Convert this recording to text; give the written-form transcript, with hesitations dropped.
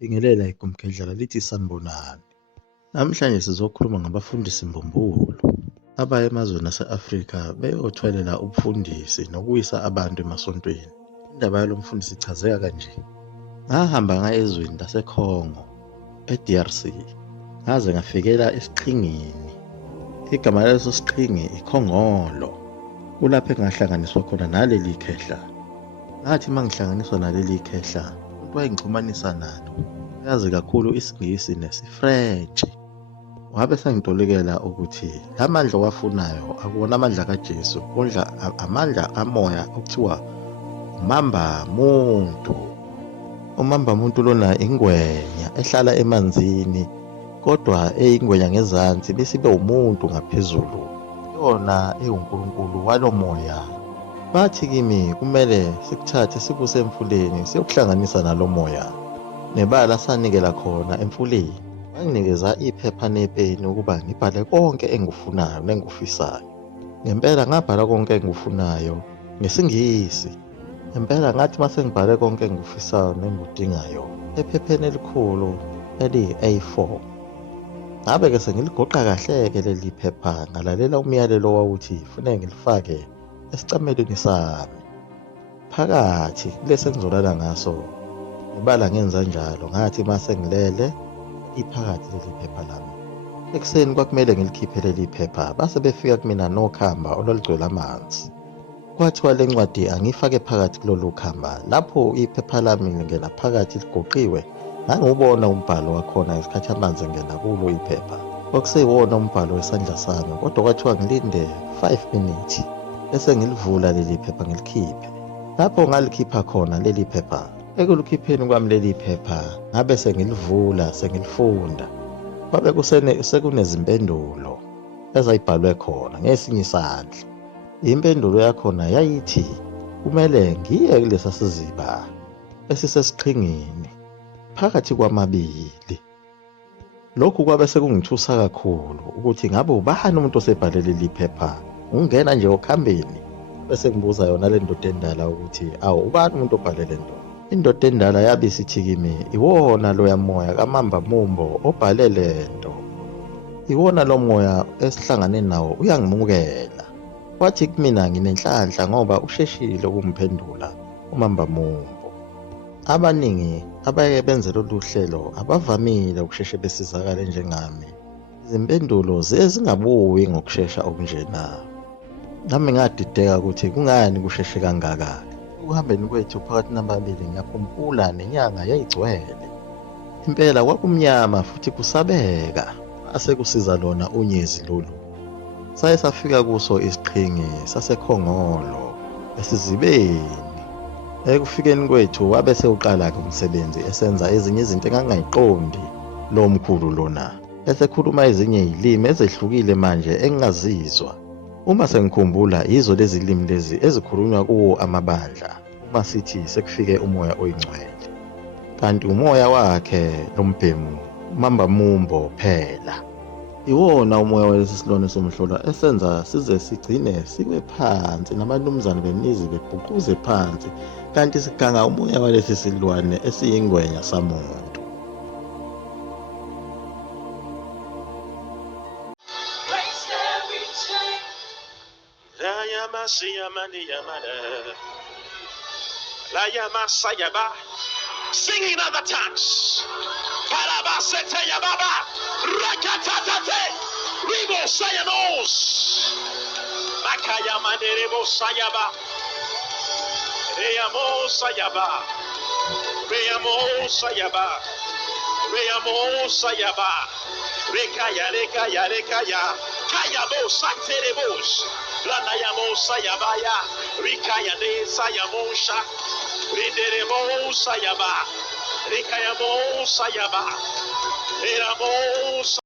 Bingelela igumgedlela lithi sanibonani. Namhlanje sizokhuluma ngabafundisi mbumbulu abaya emazweni ase-Afrika beyothwelela ubufundisi nokuyisa abantu emasontweni. Indaba yalo mfundisi ichazeka kanje. Ngahamba ngaya ezweni laseCongo, e-DRC, ngaze ngafikela esiqhingini. Igama laleso siqhingi iKhongolo. Kulapho engahlanganiswa khona naleli khehla. Ngathi mangihlanganiswa naleli khehla, umuntu wayengixhumanisa nalo yazi kakhulu isiNgisi nesiFrentshi. Wabe sengitolikela ukuthi lamandla owafunayo akuwona amandla kaJesu, kodwa amandla amoya okuthiwa umamba muntu. Umamba muntu lona ingwenya ehlala emanzini, kodwa eyingwenya ngezansi bese ibe umuntu ngaphezulu, yona eyinkulunkulu walo moya. Bathi kimi kumele sikuthathe sikuse emfuleni siyokuhlanganisa nalo moya. Nebala sanikela khona emfuleni. Wanginikeza iphepha nepeni ukuba ngibhale konke engikufunayo nengufisayo. Ngempela ngabhala konke engikufunayo ngesiNgisi. Ngempela ngathi mase ngibhale konke engikufisayo nengikudingayo ephepheni elikhulu eliyi-A4. Ngabe-ke sengiligoqa kahle-ke leli phepha ngalalela umyalelo wawuthi kufanele ngilifake esicamelweni sami. Phakathi kulesi engizolala ngaso, ngibala ngenza njalo, ngathi mase ngilele iphakathi leli phepha lami. Ekuseni kwakumele ngilikhiphe leli phepha, base befika kumina nokhamba olwaligcwele amanzi. Kwathiwa le ncwadi angiyifake phakathi kulolu khamba. Lapho iphepha lami lingena phakathi ligoqiwe, ngangiwubona umbhalo wakhona isikhathi amanzi engena kulo iphepha. Kwakuseyiwona umbhalo wesandla sami, kodwa kwathiwa ngilinde 5 minutes bese ngilivula leli phepha ngilikhiphe. Lapho ngalikhipha khona leli phepha, ekulikhipheni kwami leli phepha ngabe sengilivula sengilifunda. Kwabe sekunezimpendulo ezayibhalwe khona ngesinye isandla. Impendulo yakhona yayithi kumele ngiye kulesa siziba esisesiqhingini phakathi kwamabili. Lokhu kwabe sekungithusa kakhulu ukuthi ngabe ubani umuntu osebhale leli phepha. Ungena nje okhambeni bese ngibuza yona le ndoda endala ukuthi awu ubani umuntu obhale le nto. Indoda endala yabe isithi kimi iwona loya moya kamamba mumbo obhale le nto. Iwona lo moya esihlangane nawo uyangimukela. Wathi kumina nginenhlanhla ngoba usheshile ukumphendula umamba mumbo. Abaningi abaye benze lolu hlelo abavamile ukusheshe besizakale njengami. Izimpendulo zingabuyi ngokushesha okunjena. Nami ngadideka ukuthi kungani kusheshe kangaka. Ukuhambeni kwethu phakathi nababili ngiyakhumbula nenyanga yayigcwele. Impela kwakumnyama futhi kusabeka. Asekusiza lona unyezi lolu. Saye safika kuso isiqhingi saseKhongolo esizibeni. Ekufikeni kwethu wabe sewuqala-ke umsebenzi esenza ezinye izinto engangayiqondi lo mkhulu lona. Esekhuluma ezinye izilimi ezehlukile manje engingazizwa. Uma sengikhumbula yizo lezi zilimi lezi ezikhulunywa kuwo amabandla uma sithi sekufike umoya oyingcwele. Kanti umoya wakhe lombhemu umamba mumbo phela. Iwona umoya walesi silwane somhlola esenza size sigcine sibe phansi namanumzane bemizi bebhuquze phansi, kanti siganga umoya walesi silwane esiyingwenya samuntu. Sing in other tongues. Parabasete yababa. Rakatatate. Ribo sayanos. Makaya manderebo sayaba. Reyamo sayaba. Reyamo sayaba. Reyamo sayaba. Rekaya rekaya rekaya. Kayabo santerebos. Ranayamo sayabaya. Rikaya de sayamosha. Rideremo sayaba. Rikayamo sayaba. Eramo